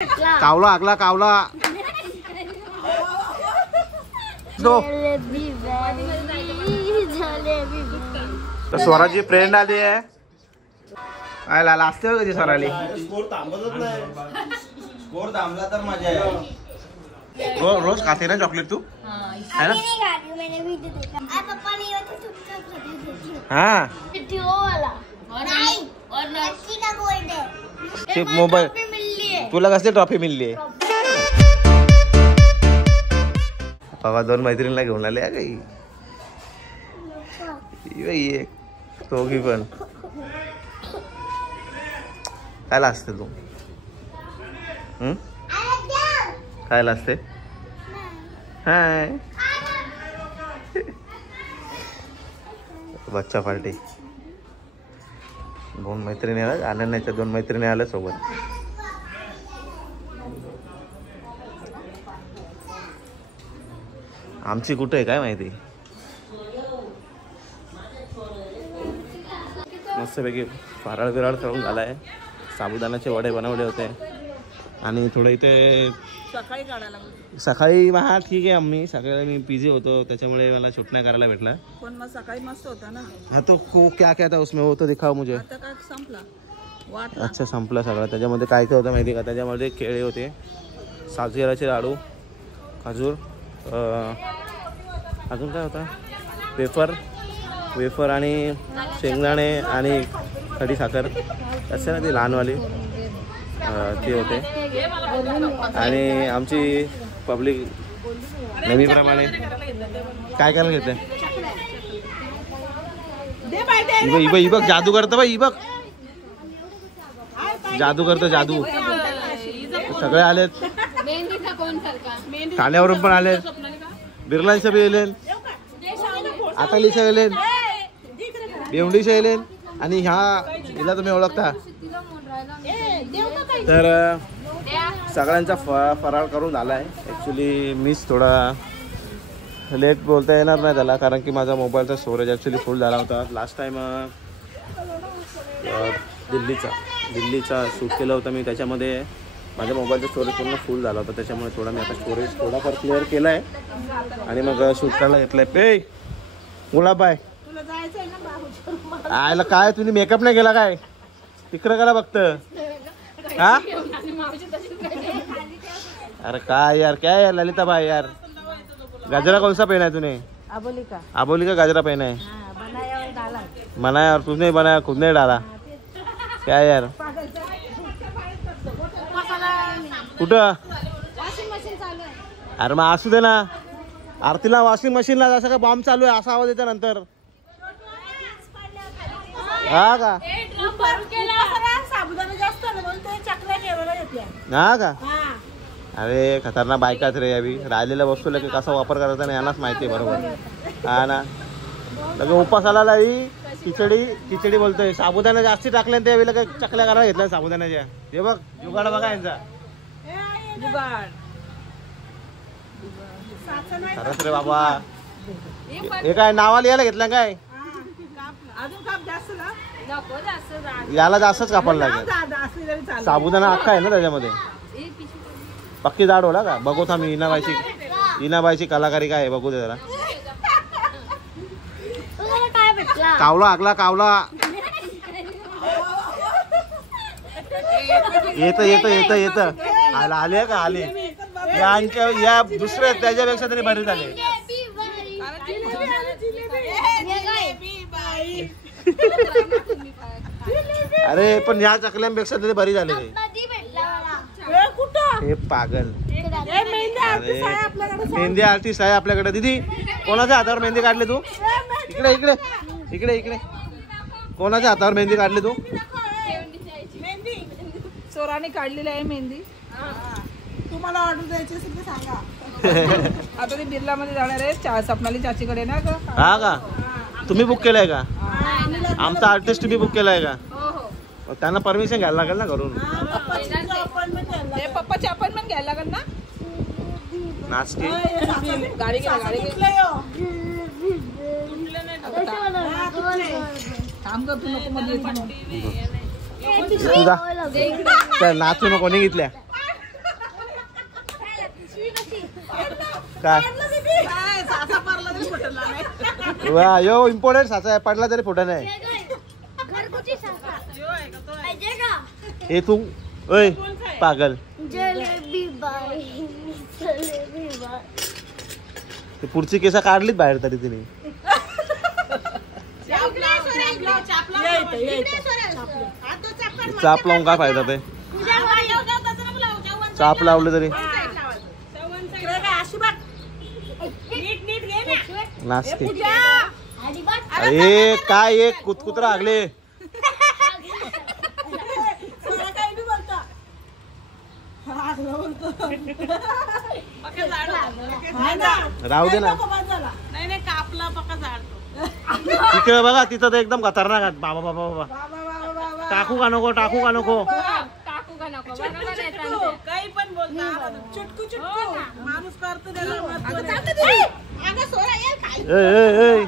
कावला आगला कावला दो स्वराची friend आली आहे. काय लाला असते कधी स्वराली स्कोर थांबतच नाही. स्कोर थांबला तर मजा आहे. रोज खाते ना चॉकलेट तू है ना? हाँ मोबाईल तुला कसली ट्रॉफी मिळली आहे? बाबा दोन मैत्रिणीला घेऊन आले काही दोघी पण काय असते तू काय असते? हाय बच्चा पार्टी. दोन मैत्रिणी आल्या आनंदाच्या दोन मैत्रिणी आल्या सोबत. आमची कुठे आहे काय माहिती. मस्तपैकी फराळ बिराळ करून झालाय. साबुदाण्याचे वडे बनवले होते आणि थोडं इथे सकाळी हा ठीक आहे. आम्ही सकाळी मी बिझी होतो त्याच्यामुळे मला शूट नाही करायला भेटला. पण मग सकाळी मस्त होता ना. हाँ तो क्या क्या था उसमें वो तो दिखाओ मुझे. आता काय संपला. अच्छा संपला सगळं. त्याच्यामध्ये काय काय होतं माहिती का? त्याच्यामध्ये केळे होते, साजगिराचे लाडू, खजूर, अजून काय होता वेफर आणि शेंगदाणे आणि खडी साखर असते ना ती लहानवाली ते होते. आणि आमची पब्लिक नेहमीप्रमाणे काय करायला घेतलंय. ही बघ जादू करतो बाई. ही बघ जादू करतो जादू. सगळे आलेत ठाण्यावरून पण आले, बिर्लांच्या बी येलेन, आतालीच्या येलेन, बेवंडीच्या येलेन आणि हिला तुम्ही ओळखता. तर सगळ्यांचा फराळ करून झाला आहे. ॲक्च्युली मीच थोडा लेट बोलता येणार नाही त्याला कारण की माझा मोबाईलचा स्टोरेज ॲक्च्युली फुल झाला होता. लास्ट टाईम दिल्लीचा शूट केलं होतं मी. त्याच्यामध्ये माझ्या मोबाईलचा स्टोरेज पूर्ण फुल झाला होता. त्याच्यामुळे थोडा मी आता स्टोरेज थोडाफार क्लिअर केला आहे आणि मग शूट करायला घेतलं आहे. पे गुलाब आहे आयला काय तुम्ही मेकअप नाही केला काय? तिकडं करा बघत. हा अरे काय यार क्या यार ललिता भाई यार. गजरा कौन सा पहना है तूने? आबोली का गजरा पहना है. बनाया और तुझने बनाया खुद ने डाला क्या यार. कुठं अरे मग असू दे ना. आरतीला वॉशिंग मशीनला जसं का बॉम्ब चालू आहे असा आवाज येतो नंतर. हा का हा का अरे खतरनाक बायकाच रे. अभि राहिलेल्या वस्तूला की कसा वापर करायचा नाही यांनाच माहिती आहे बरोबर. हा ना लगे उपासाला खिचडी बोलतोय. साबुदाणा जास्ती टाकले ते लगे चकल्या करायला घेतल्या साबुदाण्याच्या. हे बघ जुगाड बघा यांचा. खरंच रे बाबा. हे काय नावा लिहायला घेतलं काय? याला जास्तच कापायला लागेल. साबुदाणा अख्खा आहे ना त्याच्यामध्ये. पक्की जाड होला का बघू था मी. इनाबाईची कलाकारी काय आहे बघू दे जरा. कावला आगला कावला येत आले का आले. या दुसऱ्या त्याच्यापेक्षा तरी भारी झाले. अरे पण या चकल्यांपेक्षा तरी बरी झाले. हे पागल. मेहंदी आर्टिस्ट आहे आपल्याकडे. दीदी कोणाच्या हातावर मेहंदी काढली तू? इकडे इकडे इकडे इकडे. कोणाच्या हातावर मेहंदी काढली तू? चोराने काढलेली आहे मेहंदी. तुम्हाला ऑर्डर द्यायची असेल तर सांगा. आता ते बिर्ला मध्ये जाणार आहे सपनाली चाचीकडे ना. हा का तुम्ही बुक केलंय का? आमचा आर्टिस्ट तुम्ही बुक केलाय का? त्यांना परमिशन घ्यायला लागेल ना घरून. पप्पाची अपॉइंटमेंट घ्यायला लागेल ना. नाचकी गाडी थांब तू नको मध्ये नाचू नको. कोणी घेतल्या काय काय, सासा पारला तरी फुटला नाही. वा यो इम्पॉर्टंट साचा आहे, पडला तरी फुटा नाही. घरगुती साखा यो आहे का तो आहे? पाहिजे का हे तू ओय पागल, जलेबी बाई जलेबी बाई ते पुढची केस काढलीच बाहेर तरी तिने. ये इथं, ये इथं. चाप लावून काय फायदा ते, चाप लावले तरी नाचते. अरे काय एक कुत्रा आगले. राहू दे ना. नाही नाही, कापला पक्का जाडतो. तिकडे बघा, तिथं तर एकदम खतरनाक आहे. बाबा बाबा बाबा, टाकू का नको, टाकू का नको. काही पण बोलता, चुटकू चुटकू माणूस करतो ए ए ए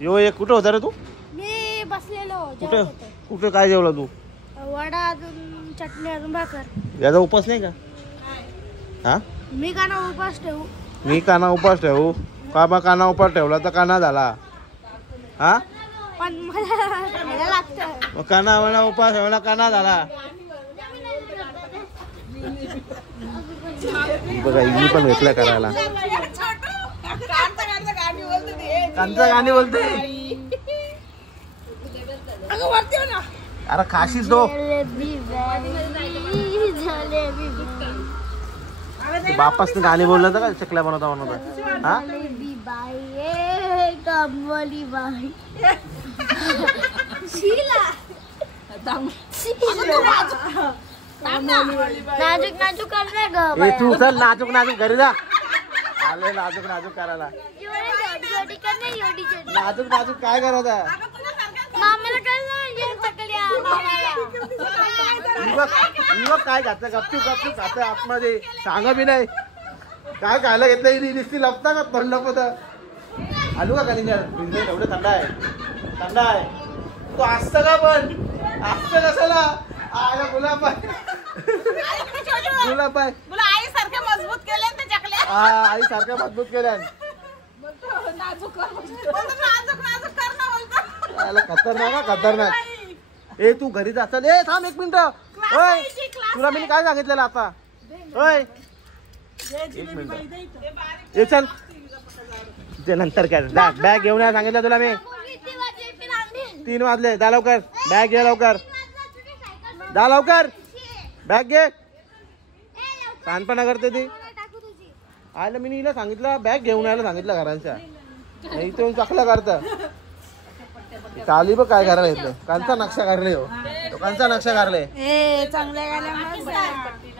यो एक कुठं होता रे तू? मी बसलेलो कुठे कुठे काय जेवला तू? वडा अजून चटणी अजून भाकर. याचा उपास नाही का? हा, मी का ना उपास ठेवू मी काना उपास ठेवू का? मग काना उपास ठेवला तर काना झाला. हा, पण मला खायला लागतं. मग काना वेळा उपास ठेवला काना झाला. बघा मी पण भेटलाय करायला. कांचा गाणी बोलते. अरे खाशीच दो. जलेबी बाई जलेबी बाई बापास गाणी बोललं तर का चकल्या बनवता. हा, जलेबी बाई ए कमली बाई शीला नाजूक नाजूक कर रे ग ए तू चल नाजूक नाजूक घरी जा. आले नाजूक नाजूक करायला. योडी कर ना योडी चटणी नाजूक नाजूक काय करायचं? मामाला कर ना ये चकल्या मामाला बघ काय घातलं, गपचूप गपचूप खातं आतमध्ये. सांगा बी नाही काय खायला घेतलं. दिसती लपता का तोंड लपत. आलू का कलिंगड? एवढं थंड आहे, थंड आहे. तू असतं का पण असतं कशाला? आला गुलाब आहे, गुलाब आहे. तुला आई सारखे मजबूत केले ते चकल्या. हा, आई सारख्या मजबूत केल्या. नाजूक कर, नाजूक नाजूक कर ना बोलतो. याला खतरनाक का खतरनाक. ए तू घरी जा. चल ए थांब एक मिनिट. ओय तुला मी काय सांगितलेलं आता? ओय एक मिनिट. ए चल ते नंतर काय. बॅग घेऊन या सांगितलं तुला मी. 3 वाजले. जा लवकर बॅग घे, लवकर जा, लवकर बॅग घे. कानपणा करते ती. आयला मी हिला सांगितलं बॅग घेऊन यायला सांगितलं घरांच्या. इथे येऊन चकला करतं. चाली बघ काय करायला येतलं. कांचा नक्षा काढले हो, कांचा नक्षा काढले. ए चांगल्या गाल्या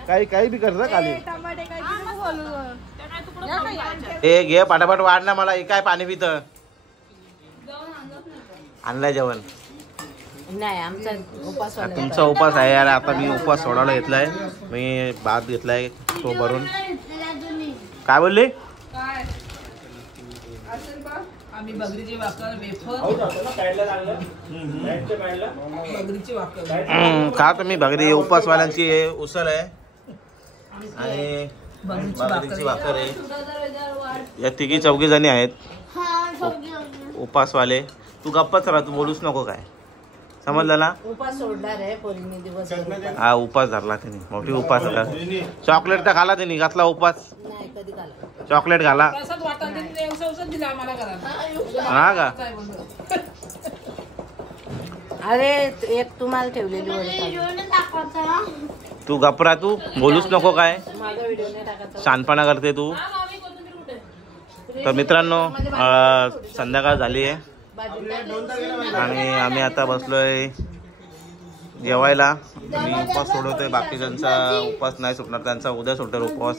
काही काही बी करतं खाली. टमाटे काय बोलू. ए घे पटापट वाढ ना. मला हे काय पाणी पित आणलंय जेवण. नाही आमचा उपास तुमचा उपास आहे यार. आता मी उपास सोडायला घेतलाय. मी भात घेतलाय तो भरून. काय बोलली? काय असेल बा. आम्ही बगरीची भाकर वेफर बगरीची भाकर खा तुम्ही. भगरी उपासवाल्यांची उसल आहे आणि बगरीची भाकर आहे. या 3-4 जणी आहेत उपासवाले. तू गप्पच राहा, तू बोलूच नको काय. समजलं ना? उपास सोडणार आहे पोरींनी दिवस. हा उपास धरला तिने. मोठी उपास. चॉकलेट तर खाला तिने. घातला उपास. नाही कधी घाला. चॉकलेट घाला. प्रसाद वाटत दिला आम्हाला घरात. हा का? अरे एक तुम्हाला ठेवलेली वडे. तू गपरा, तू बोलूच नको काय. माझा व्हिडिओ नाही टाकायचा. शानपणा करते तू. तर मित्रांनो संध्याकाळ झाली आहे आणि आम्ही आता बसलोय जेवायला. मी उपवास सोडवतोय. बाकीच्यांचा उपवास नाही सुटणार, त्यांचा उद्या सुटणार उपवास.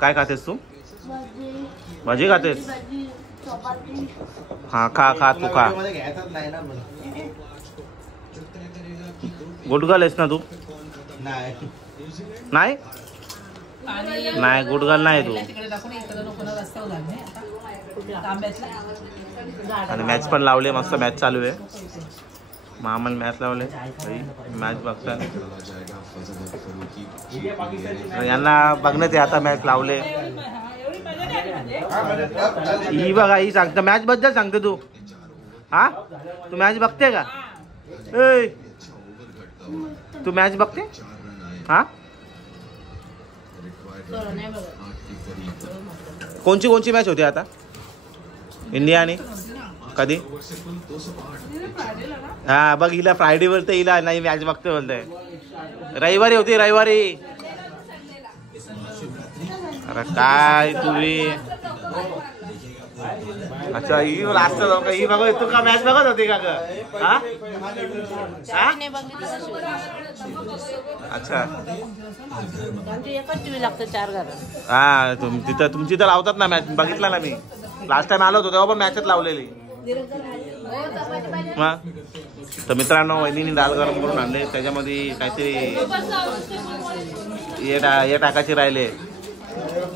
काय खातेस तू? भाजी खातेस? हा खा खा तू खा. गुडगल आहेस ना तू? नाही नाही गुडगल नाही तू. आणि मॅच पण लावले. मस्त मॅच चालू आहे. मामाने मॅच लावले. मॅच बघतात. यांना बघण्यात आता मॅच लावले. ही बघा ही सांगता मॅच बद्दल सांगते तू. हा तू मॅच बघते का? ए तू मॅच बघते? हा कोणची कोणची मॅच होती आता इंडिया आणि कधी? हा बघ हिला फ्रायडे बोलते, हिला नाही मॅच बघते बोलते. रविवारी होती रविवारी. अरे काय तुम्ही. अच्छा ही लास्ट ही बघ तू का मॅच बघत होती का ग? हा अच्छा हा तिथं तुमची तर लावतात ना मॅच. बघितला ना मी लास्ट टाइम आलो होतो तेव्हा पण मॅचच लावलेली. तर मित्रांनो वहिनीने दाल गरम करून आणले, त्याच्यामध्ये काहीतरी हे टाकायचे राहिले,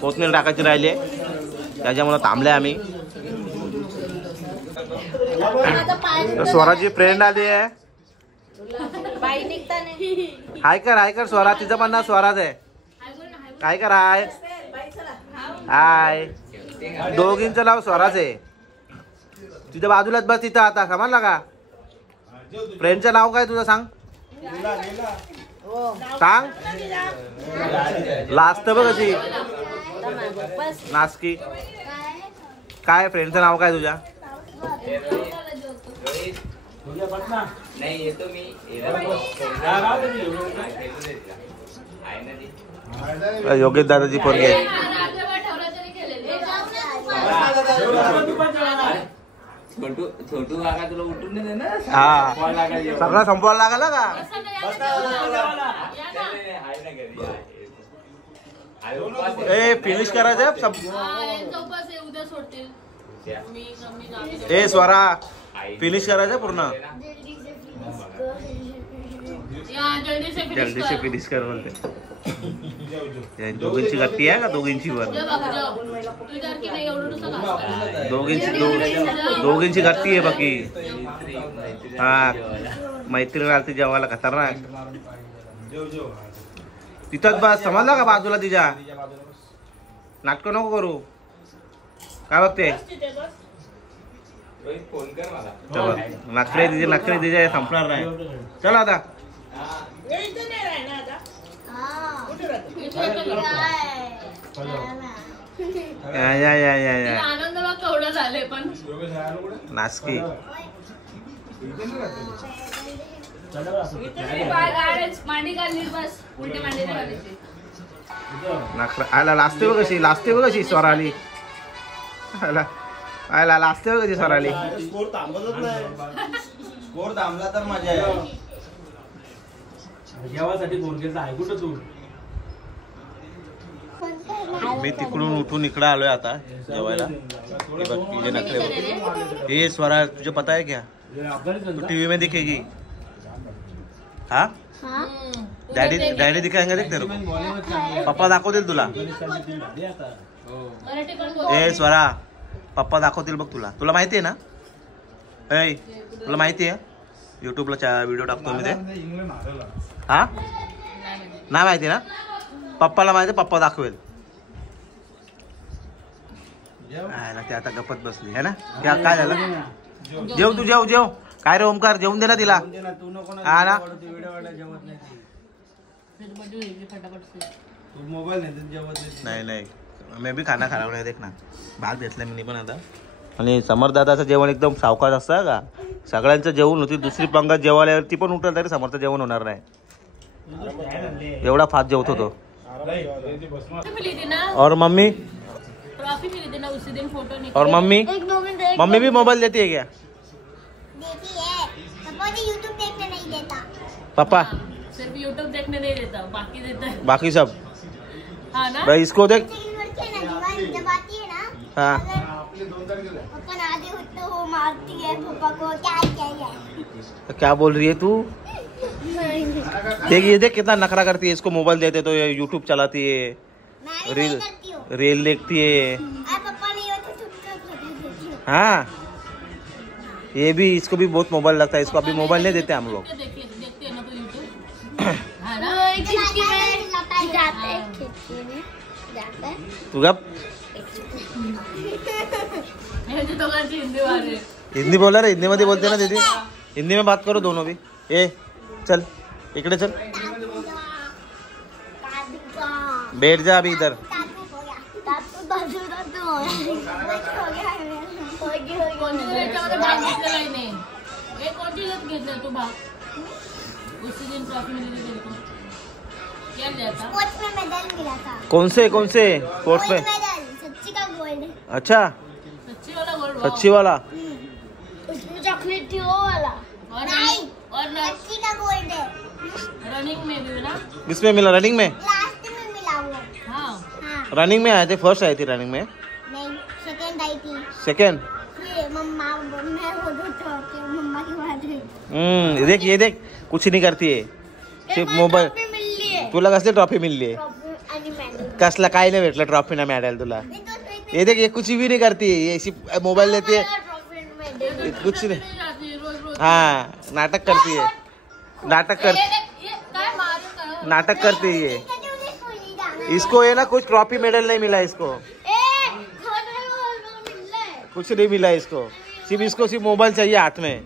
कोथमीर टाकायची राहिले, त्याच्यामुळे थांबले आम्ही. स्वराची फ्रेंड आली आहे. हाय कर स्वरा, तिचं पण नाव स्वराच आहे. काय कर हाय हाय. दोघींचं नाव स्वराच आहे. तिथं बाजूलाच बस तिथं. आता समजला का? फ्रेंडचं नाव काय तुझं सांग सांग. लास्ट बघ कशी नासकी. काय फ्रेंडचं नाव काय तुझ्या? योगेश दादाची पोरगी आहे. छोटू काका तुला उठून नाही देणार. हा सगळं संपवायला लागला का? ए फिनिश करायचं. ए स्वरा फिनिश करायचं पूर्ण. जल्दी से फिनिश कर बोलते. दोघींची गट्टी आहे का? दोघींची वर दोघींची गट्टी आहे बाकी. हा मैत्रीण आलती जेवायला खतरनाक. तिथंच बस समजला का? बाजूला तिच्या नाटक नको करू. काय बघते? नखरे तिचे संपणार नाही. चल आता नासकी. आला लाजते बघ कशी. लाजते बघ कशी स्वरा आली. आला लाजते बघ कशी स्वरा आली. स्कोर थांबतच नाही. स्कोर थांबला तर मजा आहे. मी तिकडून उठून इकडे आलोय आता जेवायला. हे बघ तुझे नखरे बघ. हे स्वरा तुझे पता है क्या? तू टीवी में दिखेगी. हाँ डॅडी दिखाएंगे देख तेरे को. पप्पा दाखवतील तुला. ए स्वरा पप्पा दाखवतील बघ तुला. तुला माहिती आहे ना? ए तुला माहिती आहे युट्यूबला व्हिडिओ टाकतो मी ते. हा नाही माहिती ना? पप्पाला माहिती. पप्पा दाखवेल. ते आता गप्पत बसली है ना? काय झालं? जेव तू जेव. काय रे ओमकार जेवून दे ना तिला. हा ना नाही मी बी खाना खराब देख ना. भाग घेतला मी पण आता. आणि समरदादाचं जेवण एकदम सावकाश असतं का? सगळ्यांचं जेवण होती. दुसरी पंगत जेवायला ती पण उठल तरी समोरचं जेवण होणार नाही. एवढा फास्ट जेवतो तो. और मम्मी और मम्मी भी मोबाइल देती है क्या? यूट्यूब देखने नहीं देता पापा. सिर्फ यूट्यूब देखने नहीं देता, बाकी देता है. बाकी सब हाँ ना? भाई इसको देख. जब आती है ना हाँ पापा आगे होते हो मारती है पापा को. क्या क्या बोल रही है तू? देख ये देख कितना नखरा करती है. इसको मोबाइल देते तो ये यूट्यूब चलाती है, रील देखती है. पापा नहीं होते. हाँ ये भी इसको भी बहुत मोबाइल लगता है. इसको अभी मोबाइल नहीं देते हम लोग. देखते हैं ना तो यूट्यूब. हाँ ना? जाता है तू गप. यांची दोघांची हिंदी वारे. हिंदी बोला रे. हिंदी मध्ये बोलते ना दीदी. हिंदी में बात करो दोनों भी. ए चल इकडे चल. बैठ जा अभी इधर. कोणती याच्यामध्ये भाग घेतलेला नाही. हे कोणती घेतलं तू भाग? उसी दिन ट्रॉफी मिली थी तेरे को. क्या लिया था? स्पोर्ट्स में मेडल मिला था. कौन से स्पोर्ट्स में? मेडल सच्ची का गोल्ड. अच्छा सच्ची वाला गोल्ड. सच्ची वाला. उसमें चॉकलेट थी वो वाला. और नहीं और सच्ची का गोल्ड है. रनिंग में भी ना. किसमें मिला? रनिंग में. लास्ट में मिला वो. हाँ. हाँ रनिंग में आए थे. फर्स्ट आई थी रनिंग में. नहीं सेकंड आई थी. सेकेंड. फिर मम्मा मैं वो तो मम्मा की बात हुई. देख ये देख कुछ नहीं करती है. सिर्फ मोबाईल. ट्रॉफी मिळली आहे. तुला कसली ट्रॉफी मिळली आहे? ट्रॉफी आणि मेडल. कसला काय नाही भेटलं ट्रॉफी ना मेडल तुला. ये देख ये कुछ भी नहीं करती है. ये ऐसी मोबाइल लेती है. ट्रॉफी आणि मेडल. कुछ नहीं. नहीं जाती रोज रोज. हाँ नाटक करती है. नाटक कर ये काय मारू का? नाटक करती है ये. इसको है ना कुछ ट्रॉफी मेडल नहीं मिला इसको. कुछ नहीं मिला इसको. सिर्फ मोबाइल चाहिए हाथ में.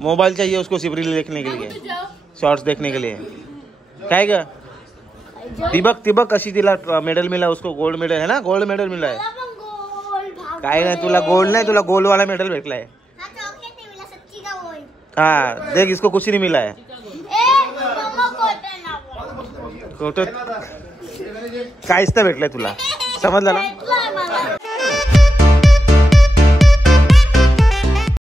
मोबाइल चाहिए उसको सिर्फ रील देखने के लिए. शॉर्ट्स देखने के लिए. काय ग दिबक कशी तिला मेडल मिला उसको. गोल्ड मेडल है ना. गोल्ड मेडल मिला है. काय नाही तुला गोल्ड नाही तुला गोल्ड वाला मेडल भेटला है. हाँ देख इसको कुछ नहीं मिला है. खोटं काहीच तर भेटलंय तुला. समजलं ना.